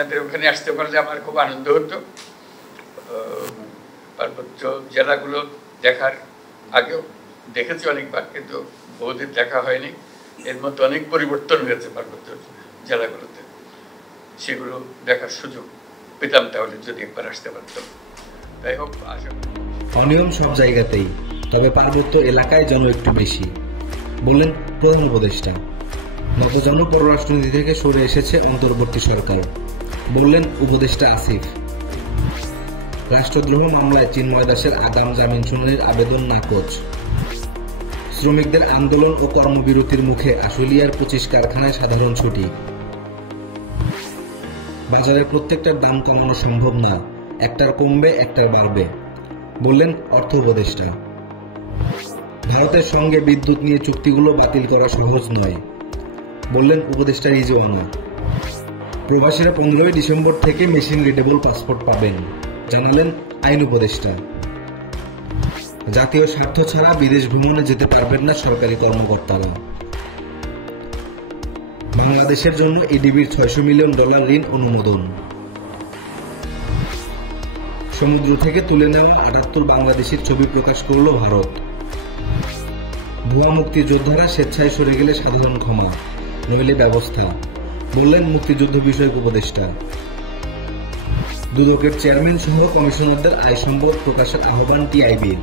আপনাদের ওখানে আসতে পারলে আমার খুব আনন্দ হতো। পার্বত্য জেলাগুলো দেখার আগেও দেখেছি অনেকবার, কিন্তু বহুদিন দেখা হয়নি। এর মধ্যে অনেক পরিবর্তন হয়েছে পার্বত্য জেলাগুলোতে, সেগুলো দেখার সুযোগ পেতাম তাহলে যদি একবার আসতে পারতাম। যাই হোক, আশা করি অনিয়ম সব জায়গাতেই, তবে পার্বত্য এলাকায় যেন একটু বেশি, বললেন প্রধান উপদেষ্টা। নতজন পররাষ্ট্রনীতি থেকে সরে এসেছে অন্তর্বর্তী সরকার, বললেন উপদেষ্টা আসিফ। রাষ্ট্রদ্রোহ মামলায় চিন্ময় দাসের আগাম জামিন শুনানির আবেদন নাকচ। শ্রমিকদের আন্দোলন ও কর্মবিরতির মুখে আশুলিয়ার 25 কারখানায় সাধারণ ছুটি। বাজারের প্রত্যেকটার দাম কমানো সম্ভব না, একটার কমবে একটার বাড়বে, বললেন অর্থ উপদেষ্টা। ভারতের সঙ্গে বিদ্যুৎ নিয়ে চুক্তিগুলো বাতিল করা সহজ নয়, বললেন উপদেষ্টা রিজওয়ানা। প্রবাসীরা 15 ডিসেম্বর থেকে মেশিন রিডেবল পাসপোর্ট পাবেন, জানালেন আইন উপদেষ্টা। জাতীয় স্বার্থ ছাড়া বিদেশ ভ্রমণে যেতে পারবেন না সরকারি কর্মকর্তারা। বাংলাদেশের জন্য এডিবির $600 মিলিয়ন ঋণ অনুমোদন। সমুদ্র থেকে তুলে নেওয়া 78 বাংলাদেশের ছবি প্রকাশ করল ভারত। ভুয়া মুক্তিযোদ্ধারা স্বেচ্ছায় সরে গেলে সাধারণ ক্ষমা, নইলে ব্যবস্থা, বললেন মুক্তিযুদ্ধ বিষয়ক উপদেষ্টা। দুদকের চেয়ারম্যান সহ কমিশনারদের আয় সম্পদ প্রকাশের আহ্বান টিআইবির।